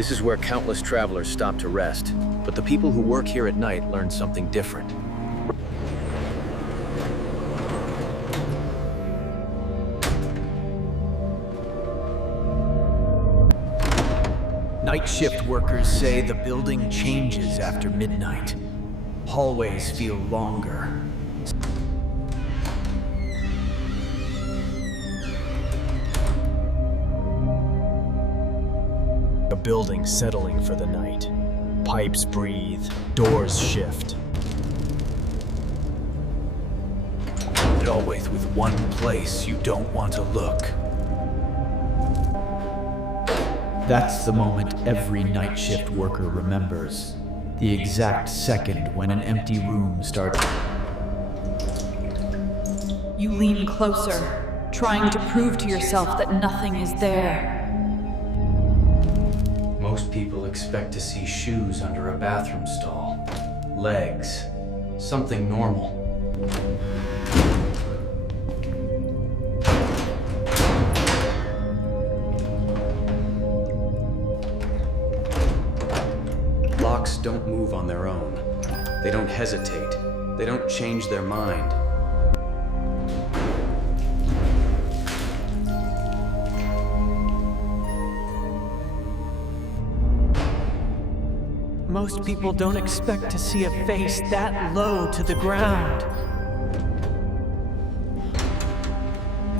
This is where countless travelers stop to rest, but the people who work here at night learn something different. Night shift workers say the building changes after midnight. Hallways feel longer. A building settling for the night. Pipes breathe, doors shift. And always with one place you don't want to look. That's the moment every night shift worker remembers. The exact second when an empty room starts. You lean closer, trying to prove to yourself that nothing is there. Most people expect to see shoes under a bathroom stall. Legs. Something normal. Locks don't move on their own. They don't hesitate. They don't change their mind. Most people don't expect to see a face that low to the ground.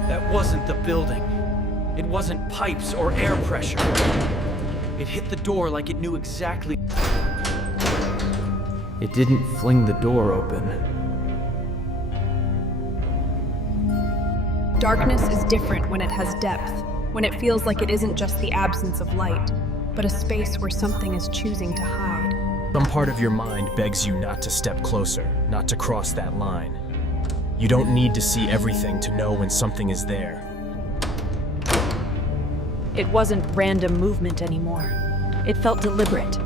That wasn't the building. It wasn't pipes or air pressure. It hit the door like it knew exactly. It didn't fling the door open. Darkness is different when it has depth, when it feels like it isn't just the absence of light, but a space where something is choosing to hide. Some part of your mind begs you not to step closer, not to cross that line. You don't need to see everything to know when something is there. It wasn't random movement anymore. It felt deliberate.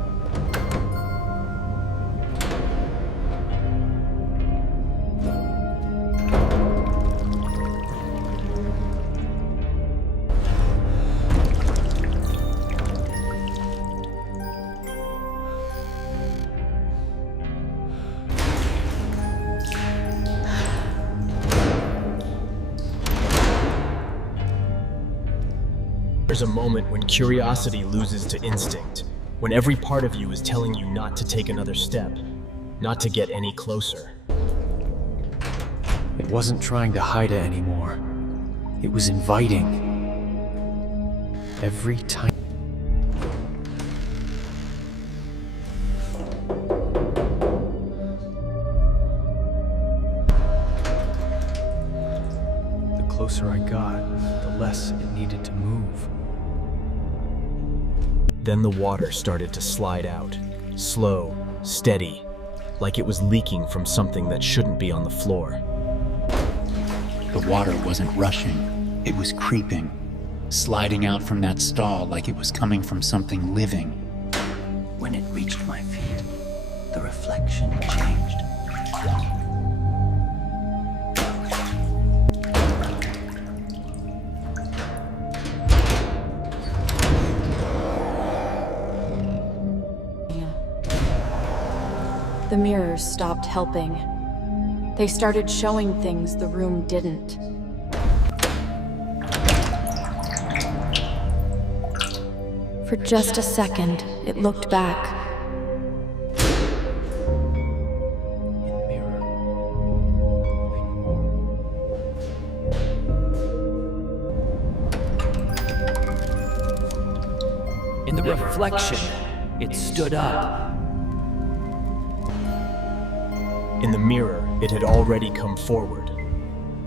There's a moment when curiosity loses to instinct, when every part of you is telling you not to take another step, not to get any closer. It wasn't trying to hide it anymore. It was inviting. Every time. The closer I got, the less it needed to move. Then the water started to slide out, slow, steady, like it was leaking from something that shouldn't be on the floor. The water wasn't rushing, it was creeping, sliding out from that stall like it was coming from something living. When it reached my feet, the reflection changed. The mirrors stopped helping. They started showing things the room didn't. For just a second, it looked back. In the reflection, it stood up. In the mirror, it had already come forward,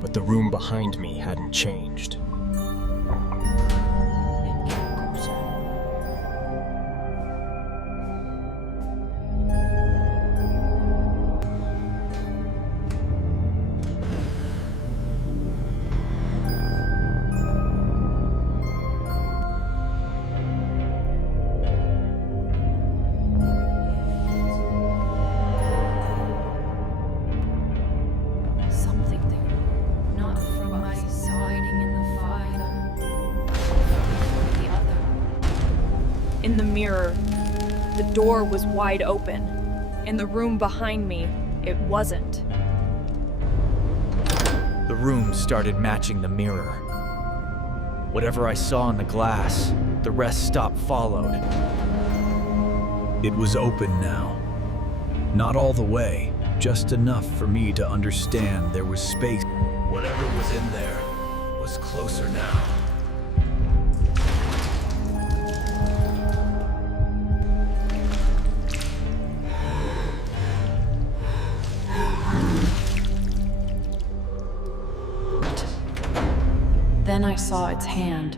but the room behind me hadn't changed. Something there, not from my hiding in the fire. In the mirror, the door was wide open. In the room behind me, it wasn't. The room started matching the mirror. Whatever I saw in the glass, the rest stopped followed. It was open now. Not all the way, just enough for me to understand there was space. Whatever was in there was closer now. Then I saw its hand,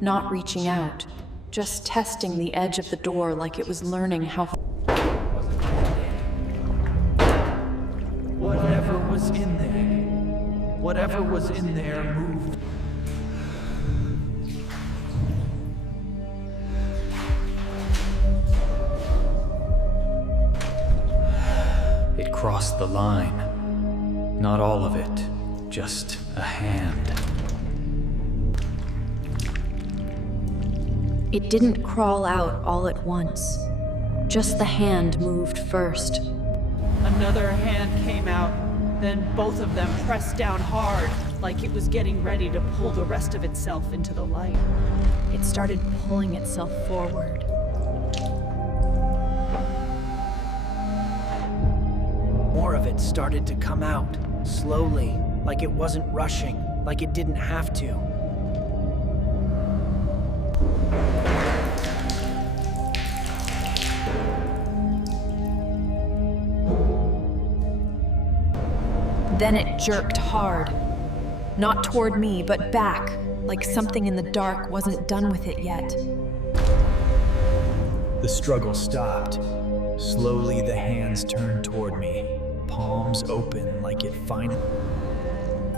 not reaching out, just testing the edge of the door like it was learning how. Whatever was in there. Whatever was in there moved. It crossed the line. Not all of it, just a hand. It didn't crawl out all at once. Just the hand moved first. Another hand came out, then both of them pressed down hard, like it was getting ready to pull the rest of itself into the light. It started pulling itself forward. More of it started to come out, slowly, like it wasn't rushing, like it didn't have to. Then it jerked hard. Not toward me, but back, like something in the dark wasn't done with it yet. The struggle stopped. Slowly the hands turned toward me, palms open like it finally.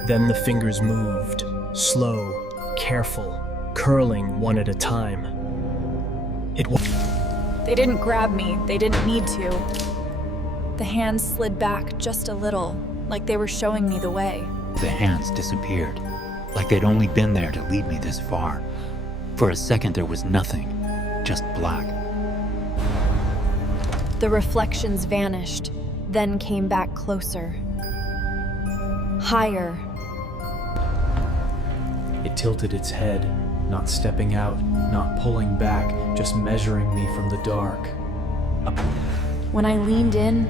Then the fingers moved, slow, careful, curling one at a time. It was. They didn't grab me, they didn't need to. The hands slid back just a little, like they were showing me the way. The hands disappeared, like they'd only been there to lead me this far. For a second there was nothing, just black. The reflections vanished, then came back closer. Higher. It tilted its head, not stepping out, not pulling back, just measuring me from the dark. When I leaned in,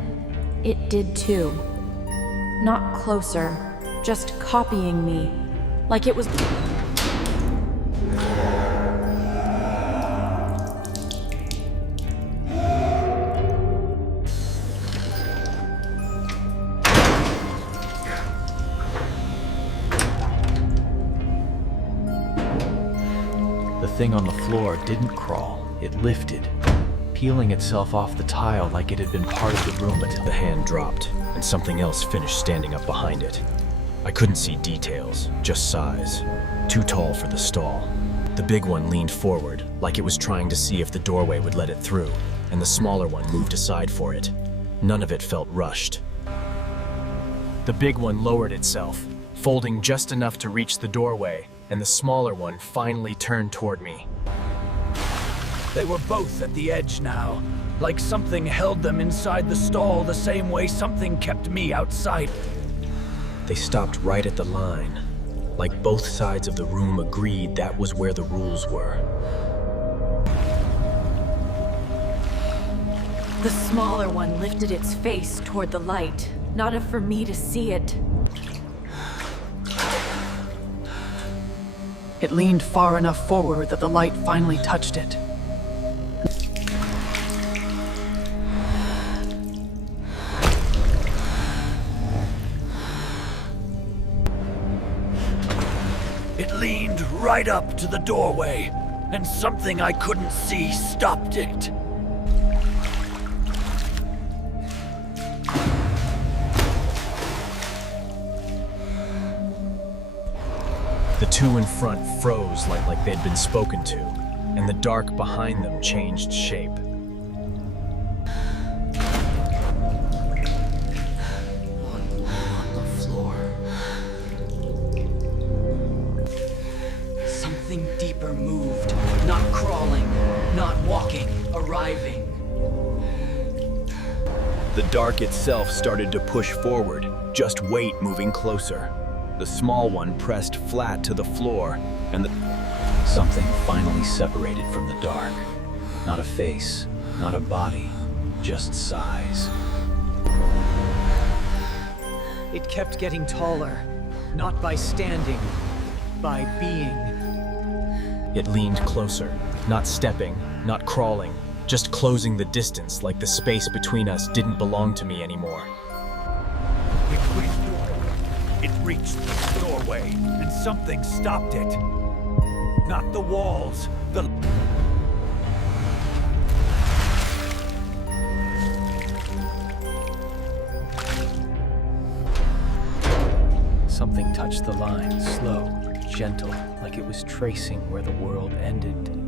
it did too. Not closer, just copying me, like it was. The thing on the floor didn't crawl, it lifted, peeling itself off the tile like it had been part of the room until The hand dropped, and something else finished standing up behind it. I couldn't see details, just size. Too tall for the stall. The big one leaned forward, like it was trying to see if the doorway would let it through, and the smaller one moved aside for it. None of it felt rushed. The big one lowered itself, folding just enough to reach the doorway, and the smaller one finally turned toward me. They were both at the edge now, like something held them inside the stall the same way something kept me outside. They stopped right at the line, like both sides of the room agreed that was where the rules were. The smaller one lifted its face toward the light, not enough for me to see it. It leaned far enough forward that the light finally touched it. It leaned right up to the doorway, and something I couldn't see stopped it. The two in front froze like they'd been spoken to, and the dark behind them changed shape. On the floor. Something deeper moved, not crawling, not Not walking, arriving. The dark itself started to push forward, just weight moving closer. The small one pressed flat to the floor, and something finally separated from the dark. Not a face, not a body, just size. It kept getting taller, not by standing, by being. It leaned closer, not stepping, not crawling, just closing the distance like the space between us didn't belong to me anymore. It reached the doorway, and something stopped it. Not the walls, the... Something touched the line, slow, gentle, like it was tracing where the world ended.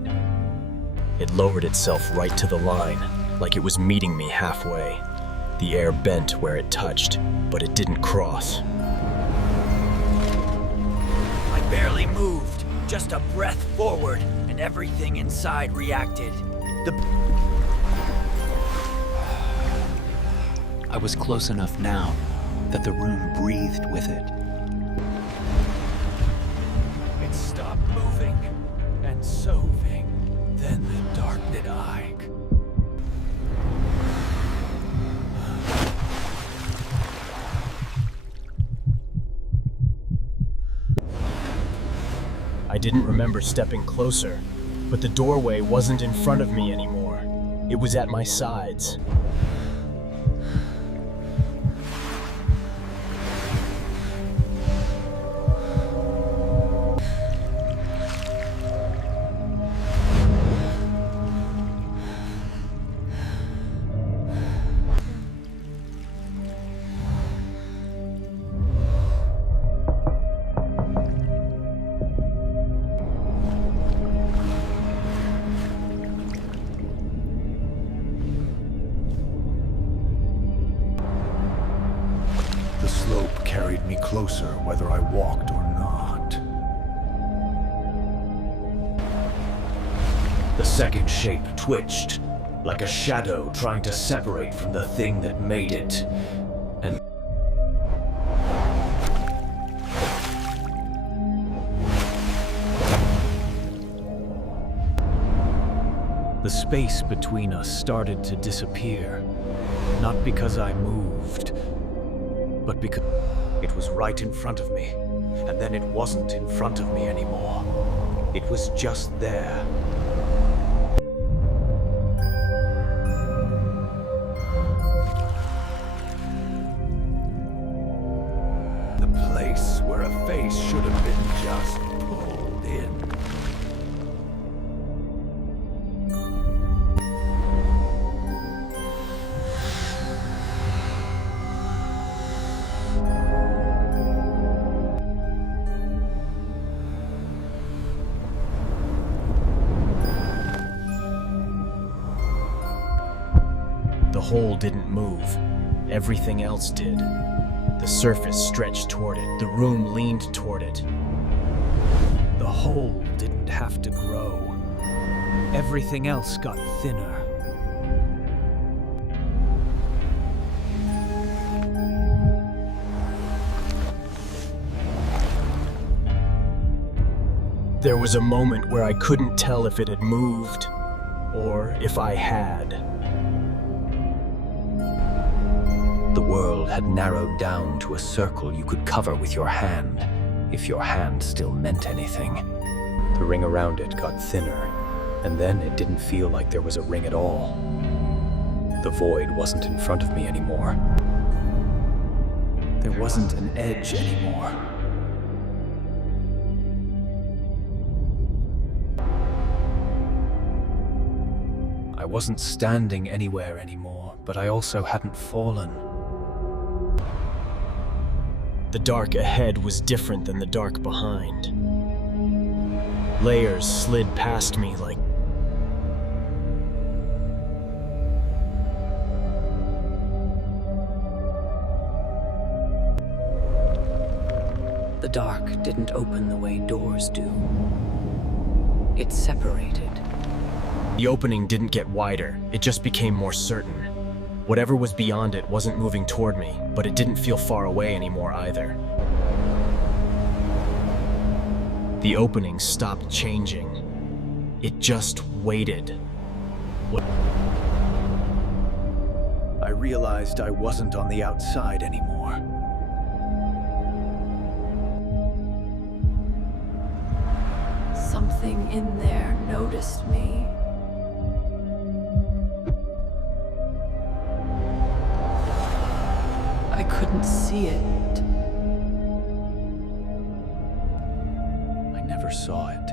It lowered itself right to the line, like it was meeting me halfway. The air bent where it touched, but it didn't cross. I barely moved, just a breath forward, and everything inside reacted. I was close enough now that the room breathed with it. It stopped moving, and soving. Then the dark did I. I didn't remember stepping closer, but the doorway wasn't in front of me anymore. It was at my sides. The slope carried me closer whether I walked or not. The second shape twitched, like a shadow trying to separate from the thing that made it. And the space between us started to disappear, not because I moved, but because it was right in front of me, and then it wasn't in front of me anymore. It was just there. The place where a face should have been just pulled in. The hole didn't move. Everything else did. The surface stretched toward it. The room leaned toward it. The hole didn't have to grow. Everything else got thinner. There was a moment where I couldn't tell if it had moved, or if I had. The world had narrowed down to a circle you could cover with your hand, if your hand still meant anything. The ring around it got thinner, and then it didn't feel like there was a ring at all. The void wasn't in front of me anymore. There wasn't an edge anymore. I wasn't standing anywhere anymore, but I also hadn't fallen. The dark ahead was different than the dark behind. Layers slid past me like... The dark didn't open the way doors do. It separated. The opening didn't get wider, it just became more certain. Whatever was beyond it wasn't moving toward me, but it didn't feel far away anymore either. The opening stopped changing. It just waited. I realized I wasn't on the outside anymore. Something in there noticed me. I couldn't see it. I never saw it.